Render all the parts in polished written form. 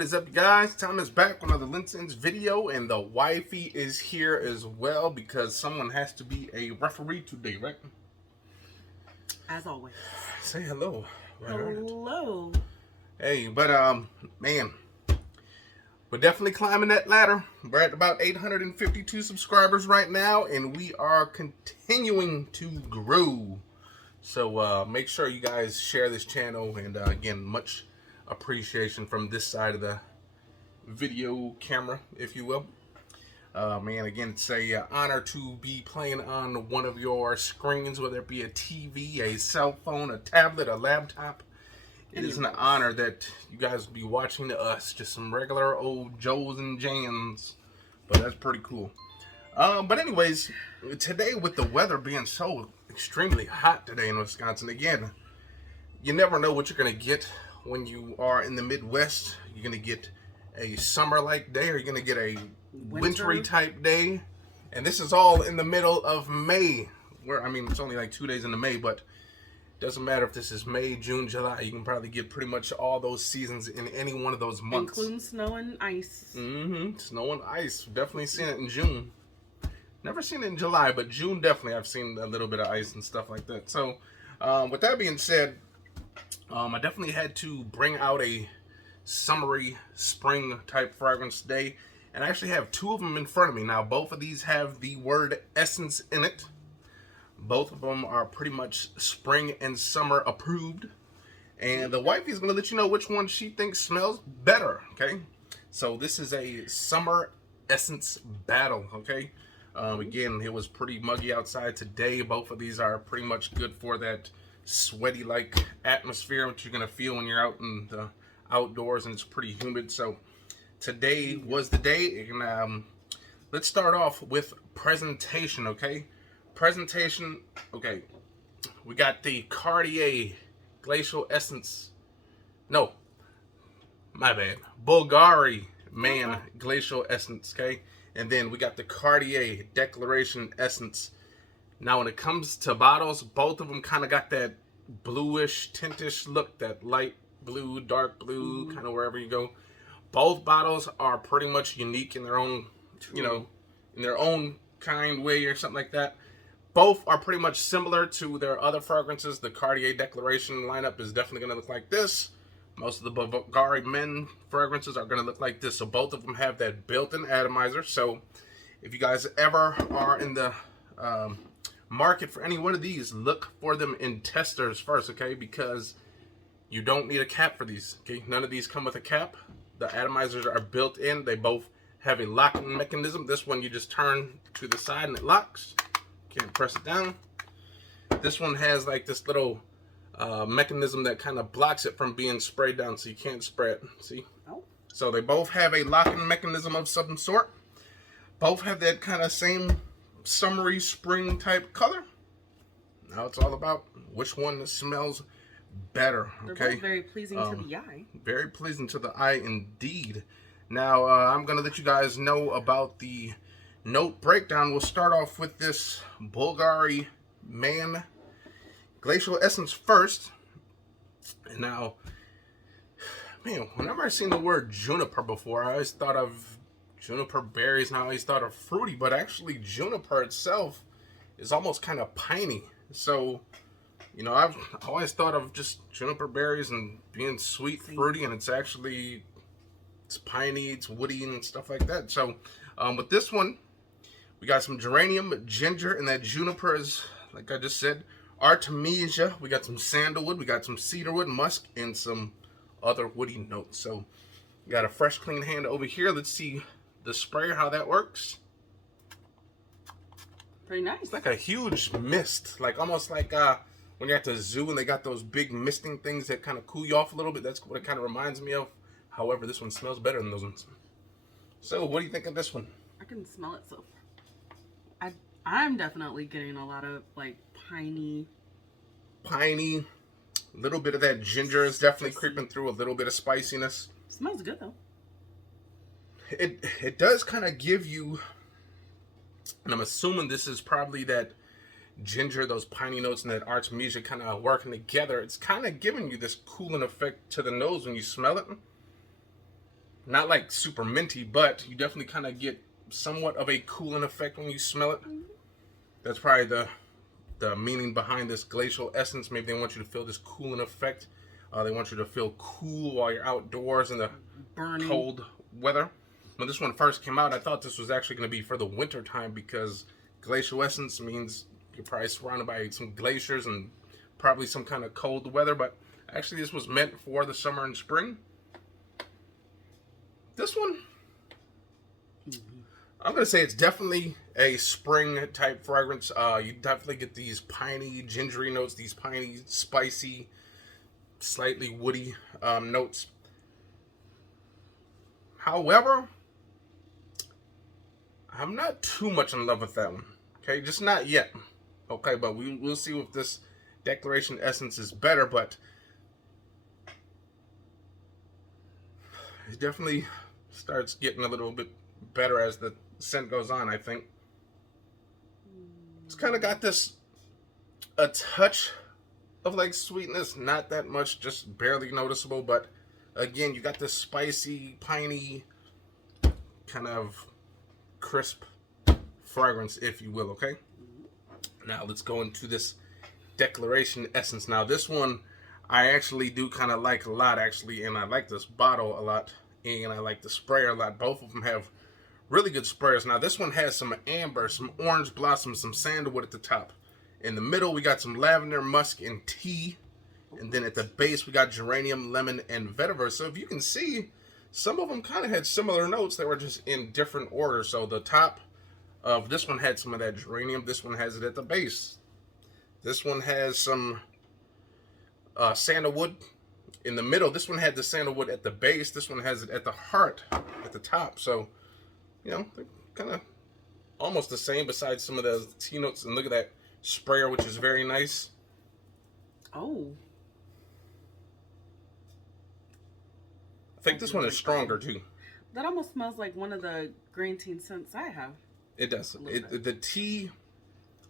What is up, guys? Tom is back with another Linson's video, and the wifey is here as well because someone has to be a referee today, right? As always. Say hello. Hello. Hey, but man, we're definitely climbing that ladder. We're at about 852 subscribers right now, and we are continuing to grow. So make sure you guys share this channel, and again, much appreciation from this side of the video camera, if you will. Man, again, it's a honor to be playing on one of your screens, whether it be a TV, a cell phone, a tablet, a laptop. It is an honor that you guys will be watching us, just some regular old Joes and Jans, but that's pretty cool. But anyways, today with the weather being so extremely hot today in Wisconsin, again, you never know what you're going to get when you are in the Midwest. You're going to get a summer-like day, or you're going to get a wintry type day. And this is all in the middle of May. Where, I mean, it's only like 2 days into May, but it doesn't matter if this is May, June, July. You can probably get pretty much all those seasons in any one of those months. Including snow and ice. Snow and ice. Definitely seen it in June. Never seen it in July, but June definitely I've seen a little bit of ice and stuff like that. So, with that being said, I definitely had to bring out a summery spring type fragrance today, and I actually have two of them in front of me. Now, both of these have the word essence in it. Both of them are pretty much spring and summer approved, and the wifey is going to let you know which one she thinks smells better, okay? So this is a summer essence battle, okay? Again, it was pretty muggy outside today. Both of these are pretty much good for that sweaty like atmosphere which you're gonna feel when you're out in the outdoors and it's pretty humid. So today was the day, and let's start off with presentation. Okay, we got the Cartier Glacial Essence, no, my bad, Bulgari Man Glacial Essence. Okay, and then we got the Cartier Declaration Essence. Now, when it comes to bottles, both of them kind of got that bluish, tintish look, that light blue, dark blue, kind of wherever you go. Both bottles are pretty much unique in their own, you know, in their own kind way or something like that. Both are pretty much similar to their other fragrances. The Cartier Declaration lineup is definitely going to look like this. Most of the Bulgari Men fragrances are going to look like this. So both of them have that built-in atomizer. So if you guys ever are in the market for any one of these, look for them in testers first, okay? Because you don't need a cap for these, okay? None of these come with a cap. The atomizers are built in. They both have a locking mechanism. This one you just turn to the side and it locks. Can't press it down. This one has like this little mechanism that kind of blocks it from being sprayed down, so you can't spray it. See? Oh. So they both have a locking mechanism of some sort. Both have that kind of same summery spring type color. Now it's all about which one smells better. Okay, they're both very pleasing to the eye. Very pleasing to the eye indeed. Now I'm gonna let you guys know about the note breakdown. We'll start off with this Bulgari Man Glacial Essence first. And now, man, whenever I seen the word juniper before, I always thought of juniper berries, and I always thought of fruity, but actually juniper itself is almost kind of piney. So, you know, I've always thought of just juniper berries and being sweet, fruity, and it's piney, it's woody and stuff like that. So with this one, we got some geranium, ginger, and that juniper is, like I just said, artemisia. We got some sandalwood, we got some cedarwood, musk, and some other woody notes. So we got a fresh, clean hand over here. Let's see the sprayer, how that works. Pretty nice. It's like a huge mist, like almost like when you're at the zoo and they got those big misting things that kind of cool you off a little bit. That's what it kind of reminds me of. However, this one smells better than those ones. So what do you think of this one? I can smell it so far. I'm definitely getting a lot of like piney, little bit of that ginger is definitely creeping through, a little bit of spiciness. Smells good though. It does kind of give you, and I'm assuming this is probably that ginger, those piney notes, and that artemisia kind of working together. It's kind of giving you this cooling effect to the nose when you smell it. Not like super minty, but you definitely kind of get somewhat of a cooling effect when you smell it. That's probably the meaning behind this glacial essence. Maybe they want you to feel this cooling effect. They want you to feel cool while you're outdoors in the Burning. cold weather. When this one first came out, I thought this was actually going to be for the winter time because glacial essence means you're probably surrounded by some glaciers and probably some kind of cold weather. But actually, this was meant for the summer and spring. This one, I'm going to say it's definitely a spring type fragrance. You definitely get these piney, gingery notes, these piney, spicy, slightly woody notes. However, I'm not too much in love with that one. Okay, just not yet. Okay, but we'll see if this Declaration Essence is better, but it definitely starts getting a little bit better as the scent goes on, I think. It's kind of got a touch of like sweetness, not that much, just barely noticeable, but again, you got this spicy, piney, kind of crisp fragrance, if you will, okay? Now let's go into this Declaration Essence. Now this one I actually do kind of like a lot, actually, and I like this bottle a lot, and I like the sprayer a lot. Both of them have really good sprayers. Now this one has some amber, some orange blossom, some sandalwood at the top. In the middle we got some lavender, musk, and tea. And then at the base we got geranium, lemon, and vetiver. So if you can see, some of them kind of had similar notes that were just in different order. So the top of this one had some of that geranium. This one has it at the base. This one has some sandalwood in the middle. This one had the sandalwood at the base. This one has it at the heart, at the top. So, you know, they're kind of almost the same besides some of the tea notes. And look at that sprayer, which is very nice. Oh. I think this one is stronger too. That almost smells like one of the green tea scents I have. It does. The tea,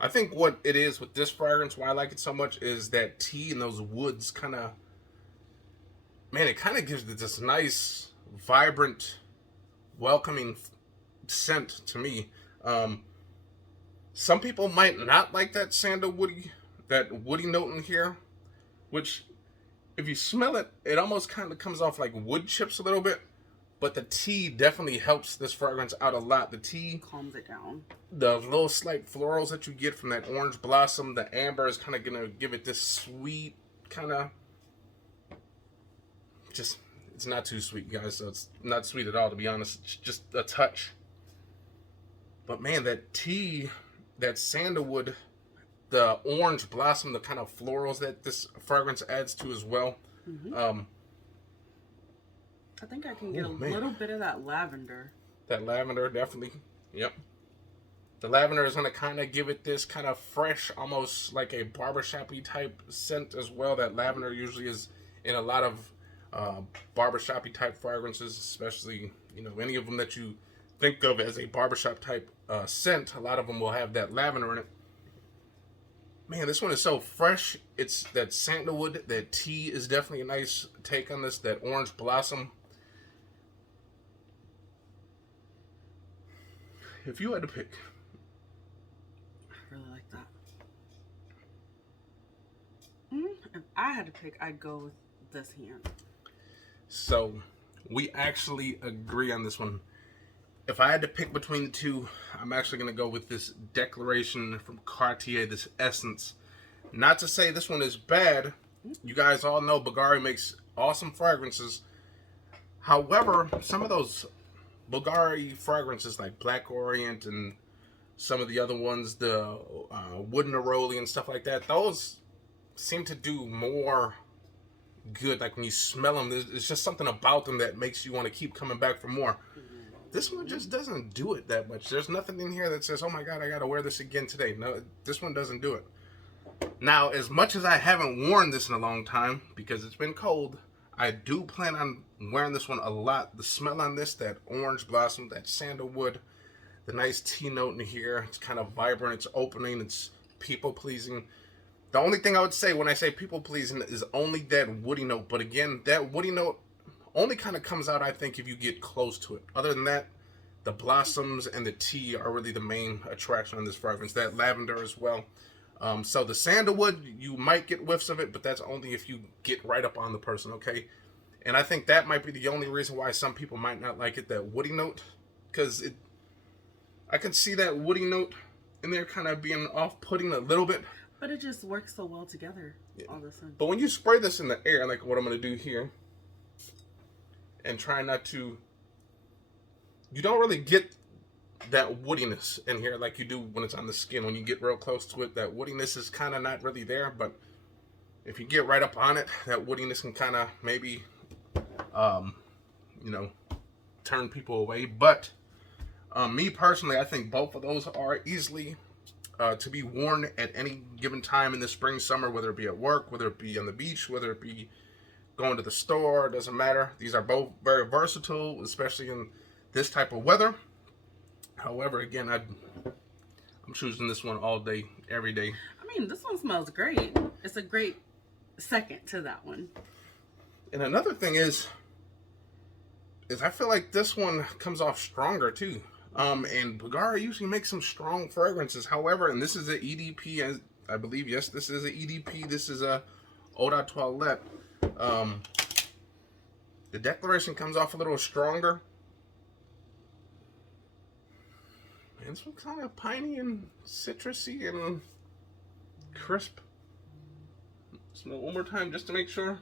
I think what it is with this fragrance, why I like it so much, is that tea and those woods kind of, man, it kind of gives it this nice, vibrant, welcoming scent to me. Some people might not like that sandalwoody, that woody note in here, which if you smell it, it almost kind of comes off like wood chips a little bit. But the tea definitely helps this fragrance out a lot. The tea calms it down. The little slight florals that you get from that orange blossom, the amber is kind of going to give it this sweet kind of, just, it's not too sweet, guys. So it's not sweet at all, to be honest. It's just a touch. But man, that tea, that sandalwood, the orange blossom, the kind of florals that this fragrance adds to as well. Mm-hmm. I think I can get little bit of that lavender. That lavender, definitely. Yep. The lavender is going to kind of give it this kind of fresh, almost like a barbershop-y type scent as well. That lavender usually is in a lot of barbershop-y type fragrances, especially, you know, any of them that you think of as a barbershop type scent. A lot of them will have that lavender in it. Man, this one is so fresh. It's that sandalwood, that tea is definitely a nice take on this. That orange blossom. If you had to pick, I really like that. If I had to pick, I'd go with this hand. So, we actually agree on this one. If I had to pick between the two, I'm actually going to go with this Declaration from Cartier, this Essence. Not to say this one is bad. You guys all know Bulgari makes awesome fragrances. However, some of those Bulgari fragrances like Black Orient and some of the other ones, the Wood Neroli and stuff like that, those seem to do more good. Like when you smell them, there's just something about them that makes you want to keep coming back for more. This one just doesn't do it that much. There's nothing in here that says, oh my God, I got to wear this again today. No, this one doesn't do it. Now, as much as I haven't worn this in a long time because it's been cold, I do plan on wearing this one a lot. The smell on this, that orange blossom, that sandalwood, the nice tea note in here. It's kind of vibrant. It's opening. It's people-pleasing. The only thing I would say when I say people-pleasing is only that woody note. But again, that woody note only kind of comes out, I think, if you get close to it. Other than that, the blossoms and the tea are really the main attraction on this fragrance. That lavender as well. So the sandalwood, you might get whiffs of it, but that's only if you get right up on the person, okay? And I think that might be the only reason why some people might not like it, that woody note. Because I can see that woody note in there kind of being off-putting a little bit. But it just works so well together all of a sudden. But when you spray this in the air, like what I'm going to do here, and try not to, you don't really get that woodiness in here like you do when it's on the skin. When you get real close to it, that woodiness is kind of not really there. But if you get right up on it, that woodiness can kind of maybe, you know, turn people away. But me personally, I think both of those are easily to be worn at any given time in the spring, summer, whether it be at work, whether it be on the beach, whether it be going to the store, doesn't matter. These are both very versatile, especially in this type of weather. However, again, I'm choosing this one all day, every day. I mean, this one smells great. It's a great second to that one. And another thing is I feel like this one comes off stronger too. And Bulgari usually makes some strong fragrances. However, and this is an EDP, as I believe, yes, this is an EDP. This is a Eau de Toilette. The Declaration comes off a little stronger. And this one's kind of piney and citrusy and crisp. Smell it one more time just to make sure.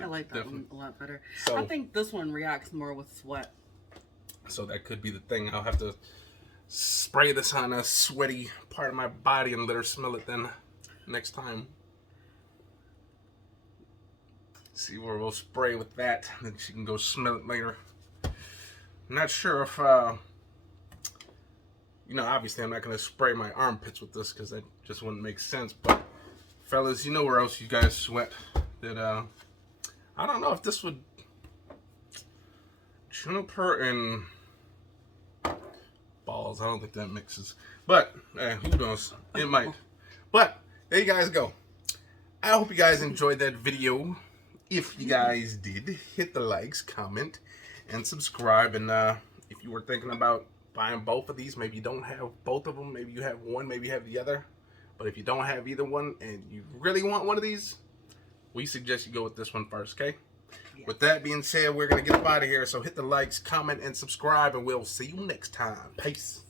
I like that one a lot better. So, I think this one reacts more with sweat. So that could be the thing. I'll have to spray this on a sweaty part of my body and let her smell it then next time. See where we'll spray with that. Then she can go smell it later. I'm not sure if, you know, obviously I'm not going to spray my armpits with this because that just wouldn't make sense. But fellas, you know where else you guys sweat. That, I don't know if this would, juniper and balls, I don't think that mixes. But, who knows, it might. But, there you guys go. I hope you guys enjoyed that video. If you guys did, hit the likes, comment, and subscribe. And if you were thinking about buying both of these, maybe you don't have both of them, maybe you have one, maybe you have the other. But if you don't have either one and you really want one of these, we suggest you go with this one first, okay? Yeah. With that being said, we're going to get up out of here. So hit the likes, comment, and subscribe, and we'll see you next time. Peace.